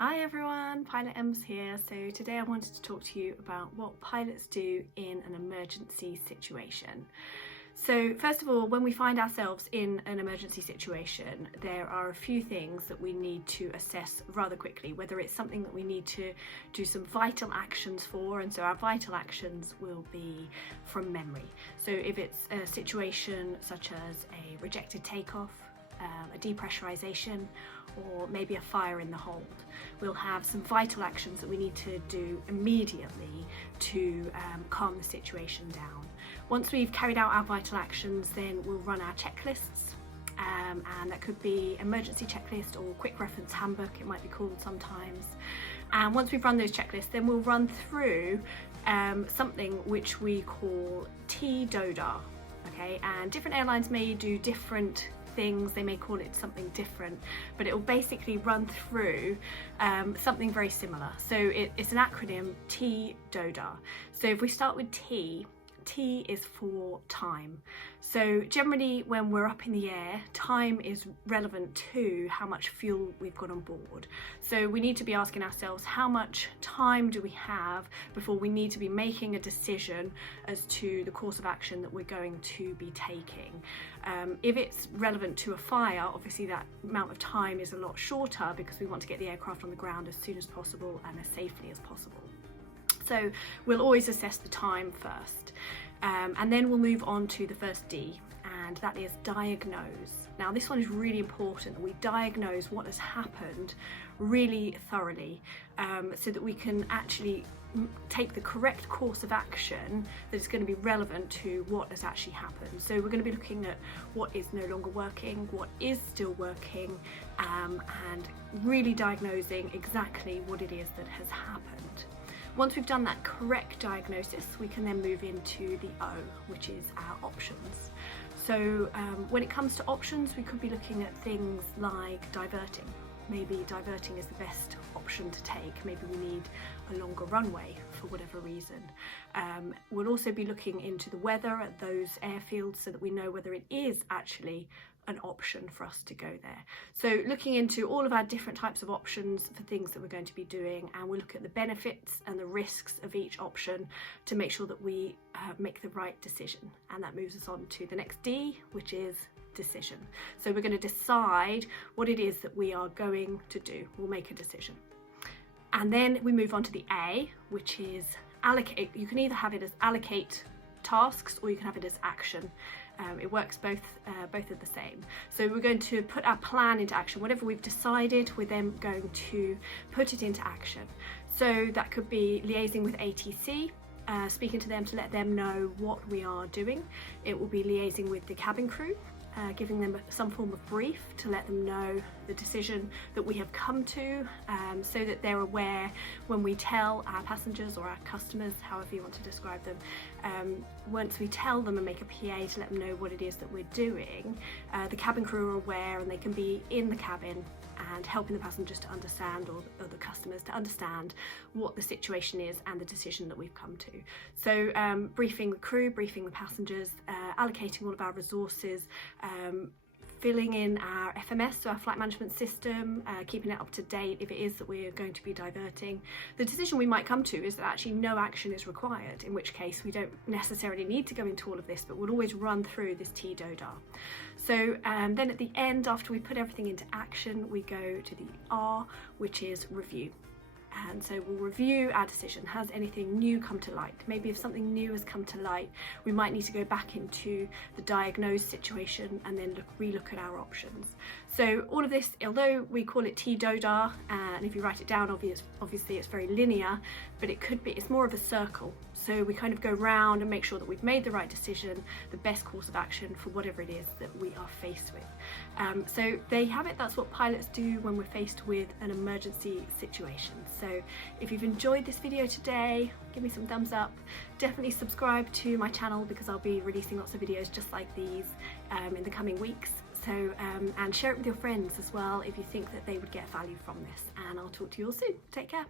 Hi everyone, Pilot Ems here. So today I wanted to talk to you about what pilots do in an emergency situation. So first of all, when we find ourselves in an emergency situation, there are a few things that we need to assess rather quickly, whether it's something that we need to do some vital actions for, and so our vital actions will be from memory. So if it's a situation such as a rejected takeoff, a depressurization, or maybe a fire in the hold, we'll have some vital actions that we need to do immediately to calm the situation down. Once we've carried out our vital actions, then we'll run our checklists, and that could be emergency checklist or quick reference handbook, it might be called sometimes. And once we've run those checklists, then we'll run through something which we call TDODAR. Okay, and different airlines may do different things, they may call it something different, but it will basically run through something very similar. So it's an acronym, TDODAR. So if we start with T is for time. So generally when we're up in the air, time is relevant to how much fuel we've got on board. So we need to be asking ourselves, how much time do we have before we need to be making a decision as to the course of action that we're going to be taking. If it's relevant to a fire, obviously that amount of time is a lot shorter because we want to get the aircraft on the ground as soon as possible and as safely as possible. So we'll always assess the time first, and then we'll move on to the first D, and that is diagnose. Now this one is really important, that we diagnose what has happened really thoroughly, so that we can actually take the correct course of action that is going to be relevant to what has actually happened. So we're going to be looking at what is no longer working, what is still working, and really diagnosing exactly what it is that has happened. Once we've done that correct diagnosis, we can then move into the O, which is our options. So when it comes to options, we could be looking at things like diverting. Maybe diverting is the best option to take. Maybe we need a longer runway for whatever reason. We'll also be looking into the weather at those airfields so that we know whether it is actually an option for us to go there. So looking into all of our different types of options for things that we're going to be doing, and we'll look at the benefits and the risks of each option to make sure that we make the right decision. And that moves us on to the next D, which is decision. So we're going to decide what it is that we are going to do. We'll make a decision. And then we move on to the A, which is allocate. You can either have it as allocate tasks or you can have it as action. It works both are the same. So we're going to put our plan into action. Whatever we've decided, we're then going to put it into action. So that could be liaising with ATC, speaking to them to let them know what we are doing. It will be liaising with the cabin crew, giving them some form of brief to let them know the decision that we have come to, so that they're aware when we tell our passengers or our customers, however you want to describe them, once we tell them and make a PA to let them know what it is that we're doing, the cabin crew are aware and they can be in the cabin and helping the passengers to understand, or the customers to understand what the situation is and the decision that we've come to. So briefing the crew, briefing the passengers, allocating all of our resources, filling in our FMS, so our flight management system, keeping it up to date if it is that we're going to be diverting. The decision we might come to is that actually no action is required, in which case we don't necessarily need to go into all of this, but we'll always run through this TDODAR. So then at the end, after we put everything into action, we go to the R, which is review. And so we'll review our decision. Has anything new come to light? Maybe if something new has come to light, we might need to go back into the diagnosed situation and then relook at our options. So all of this, although we call it TDODAR, and if you write it down, obviously it's very linear, but it's more of a circle. So we kind of go round and make sure that we've made the right decision, the best course of action for whatever it is that we are faced with. So there you have it. That's what pilots do when we're faced with an emergency situation. So if you've enjoyed this video today, give me some thumbs up. Definitely subscribe to my channel because I'll be releasing lots of videos just like these in the coming weeks. So and share it with your friends as well if you think that they would get value from this. And I'll talk to you all soon. Take care.